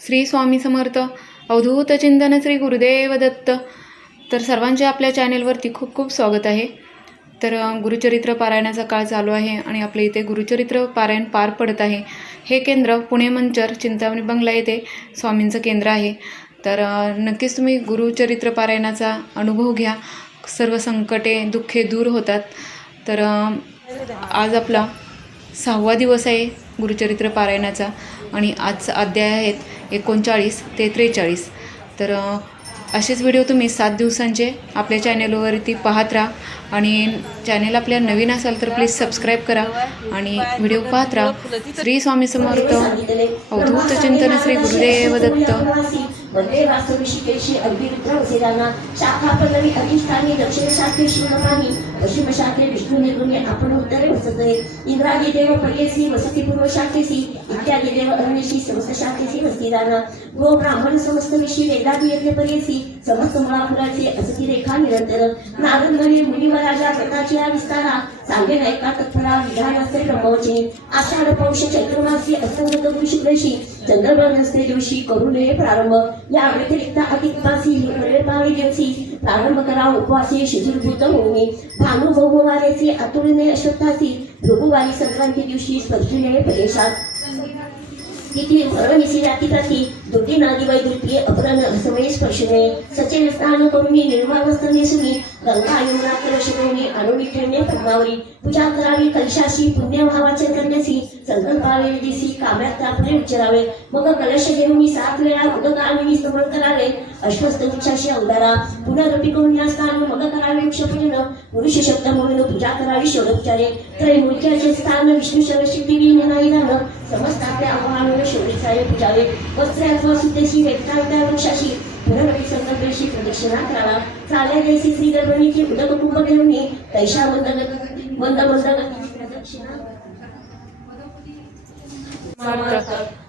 श्री स्वामी समर्थ अवधूत चिंतन श्री गुरुदेव दत्त. तर सर्वांचे आपल्या चॅनेलवरती खूप खूप स्वागत आहे. तर गुरुचरित्र पारायणाचा काळ चालू आहे आणि आपल्या इथे गुरुचरित्र पारायण पार पडत आहे. हे केंद्र पुणे मंचर चिंतामणी बंगला येथे स्वामींचं केंद्र आहे. तर नक्कीच तुम्ही गुरुचरित्र पारायणाचा अनुभव घ्या. सर्व संकटे दुःखे दूर होतात. तर आज आपला सहावा दिवस आहे गुरुचरित्र पारायणाचा आणि आजचा अध्याय आहेत एकोणचाळीस ते त्रेचाळीस तर असेच व्हिडिओ तुम्ही सात दिवसांचे आपल्या चॅनेलवरती पाहत राहा आणि चॅनेल आपल्या नवीन असाल तर प्लीज सबस्क्राईब करा आणि व्हिडिओ पाहत राहा. श्री स्वामी समर्थ अवधूत चिंतन श्री गुरुदेव दत्त. वंदे वास्तु ऋषिकेशी अग्निरुद्र वसेदाना शाखा पल्लवी अधिष्ठानी दक्षिण शाखे शिवनपानी पश्चिम शाखे विष्णू निर्गुणे आपण उत्तरे वसते। इंद्रादी देव पर्यसी वसती पूर्व शाखेसी इत्यादी देव अरण्यशी समस्त शाखेसी वस्तीदाना गो ब्राह्मण समस्त विषयी वेदादी यज्ञ पर्यसी समस्त मुळाफुलाचे असती रेखा निरंतर नारंगणी मुनिवराजा गताची विस्तारा सांगेल ऐका तत्परा विधान असते ब्रह्मवचे आषाढ पौष चंद्रमासी असंग दगु शुक्रशी चंद्रग्रहण असते दिवशी करू नये प्रारंभ. या व्यतिरिक्त अधिकपासी पर्यपाळी दिवशी प्रारंभ करा उपवासी शिजुरभूत होणे भानु भौमवारेचे अतुलने अश्वत्थासी भृगुवारी संक्रांती दिवशी स्पर्शने प्रदेशात किती सर्व निशी जाती दुटी नादी वैद्युतीय अपरण समय स्पर्शने सचिन स्नान करुणी निर्वावस्थ सुनी गंगा यमुना कलशकोनी अनुनी ठेवणे पद्मावरी पूजा करावी कलशाशी पुण्य भावाचे करण्यासी संकल्पावे दिसी काम्यात तापणे उच्चारावे मग कलश घेऊन सात वेळा उदक आणून स्तमन करावे. अश्वस्त उच्चाशी अवतारा. पुनरपी करून या स्थान मग करावे क्षपूर्ण पुरुष शब्द म्हणून पूजा करावी षोडोपचारे. त्रैमूर्त्याचे स्थान विष्णू शरशिती नाही झालं समस्त आपल्या आव्हानावर शोधीसारे पूजावे. वस्त्र अथवा सुतेशी वेदकांत्या वृक्षाशी पुनरपी संकल्पेशी प्रदक्षिणा करावा. चाल्या जैसी श्री गर्भणीची उदक कुंभ घेऊन तैशा मंद मंद मंद प्रदक्षिणा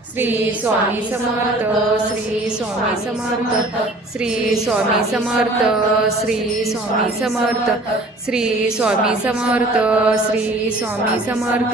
श्री स्वामी समर्थ श्री स्वामी समर्थ श्री स्वामी समर्थ श्री स्वामी समर्थ श्री स्वामी समर्थ श्री स्वामी समर्थ.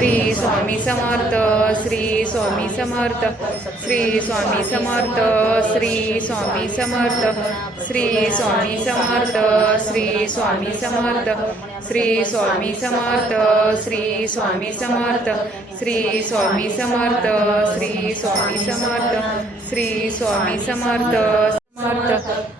श्री स्वामी समर्थ श्री स्वामी समर्थ श्री स्वामी समर्थ श्री स्वामी समर्थ श्री स्वामी समर्थ श्री स्वामी समर्थ श्री स्वामी समर्थ श्री स्वामी समर्थ श्री स्वामी समर्थ श्री स्वामी समर्थ श्री स्वामी समर्थ समर्थ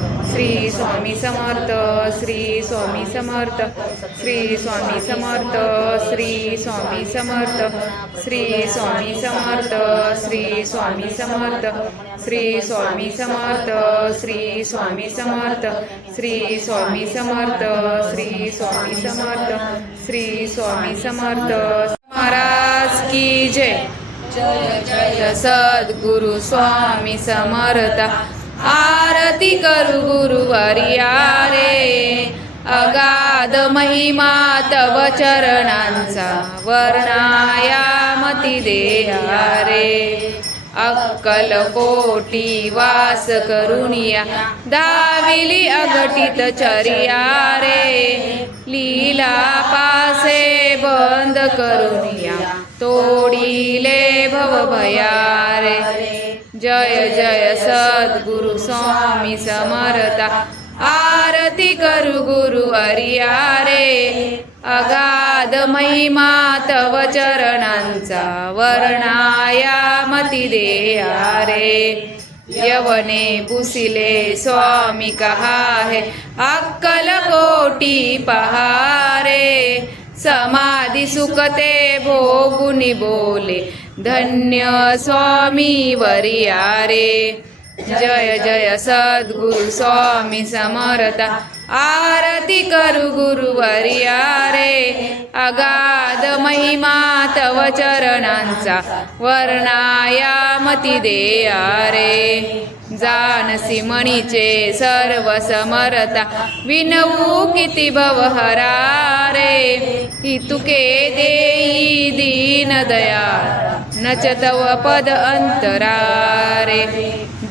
श्री स्वामी समर्थ श्री स्वामी समर्थ श्री स्वामी समर्थ श्री स्वामी समर्थ श्री स्वामी समर्थ श्री स्वामी समर्थ श्री स्वामी समर्थ श्री स्वामी समर्थ श्री स्वामी समर्थ श्री स्वामी समर्थ श्री स्वामी समर्थ महाराज की जय जय जय सद्गुरु स्वामी समर्थ आरती करू गुरुवर्या रे अगाध महिमा तव चरणांचा वर्णाया मती देया रे अक्कल कोटी वास करुनिया दाविली अघटित चर्या रे लीला पासे बंद करुनिया तोडीले भवभया रे जय जय सद्गुरु स्वामी समर्था। आरती करू गुरु हरिया रे अगाध महिमा तव चरणांचा वर्णाया मती देहारे। यवने पुसिले स्वामी कहा है अक्कल कोटी पहारे। समाधी सुखते भोगुनी बोले धन्य स्वामी वरियारे। जय जय सद्गुरु स्वामी समरता आरती करू गुरु रे अगाध महिमा तव चरणांचा वर्णाया मती दे रे जानसी मणीचे सर्व समरता विनवू किती भवहरा रे हि तुके देई दीन दया नच तव पद अंतरा रे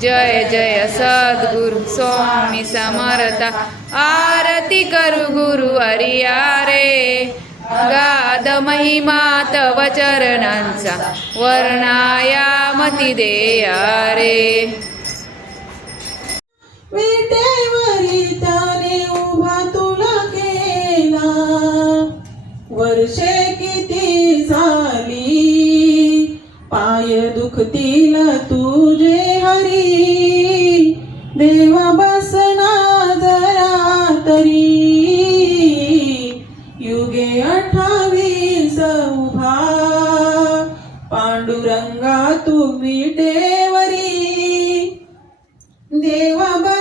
जय जय सद्गुरु स्वामी समरता. आरती करू गुरु हरिया रे गाद महिमा तव चरणांचा. वर्णाया मती देया रे विटेवरी त्याने उभा तुला केला. वर्षे किती झाली? पाय दुखतील तुझे हरी. देवा बसना जरा तरी. युगे अठावीस उभा. पांडुरंगा तू विटेवरी देवा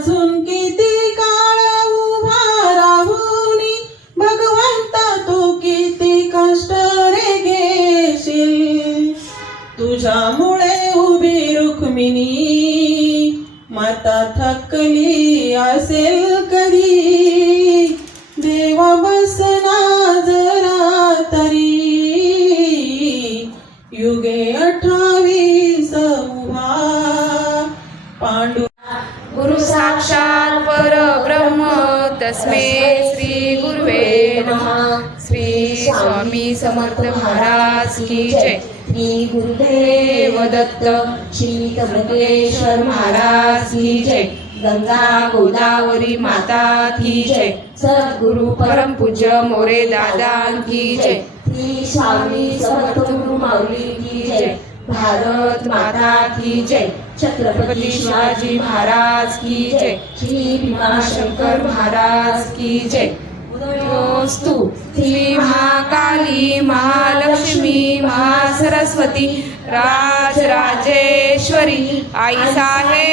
अजून किती काळ उभा राहून भगवंता तू किती कष्ट रे घेशील? तुझ्यामुळे उभी रुक्मिणी माता थकली असेल. तस्मे श्री गुरुवे नमः। श्री स्वामी समर्थ महाराज की जय। श्री गुरुदेव दत्त श्री त्र्यंबकेश्वर महाराज की जय। गंगा गोदावरी माता की जय। सद्गुरु परम पूज्य मोरे दादा की जय। श्री स्वामी समर्थ गुरु माऊली की जय। भारत माता की जय। छत्रपती शिवाजी महाराज की जय। श्री भीमाशंकर महाराज की जय। उदयोस्तु श्री महाकाली महालक्ष्मी महासरस्वती राजराजेश्वरी आई साहेब।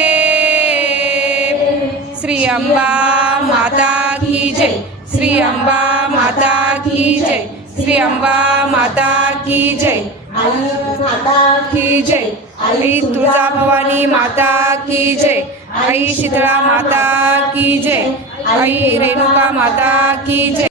श्री अंबा माता की जय। श्री अंबा माता की जय। श्री अंबा माता की जय. आई माता की जय. आई तुळजा भवानी माता की जय. आई शीतळा माता की जय. आई रेणुका माता की जय.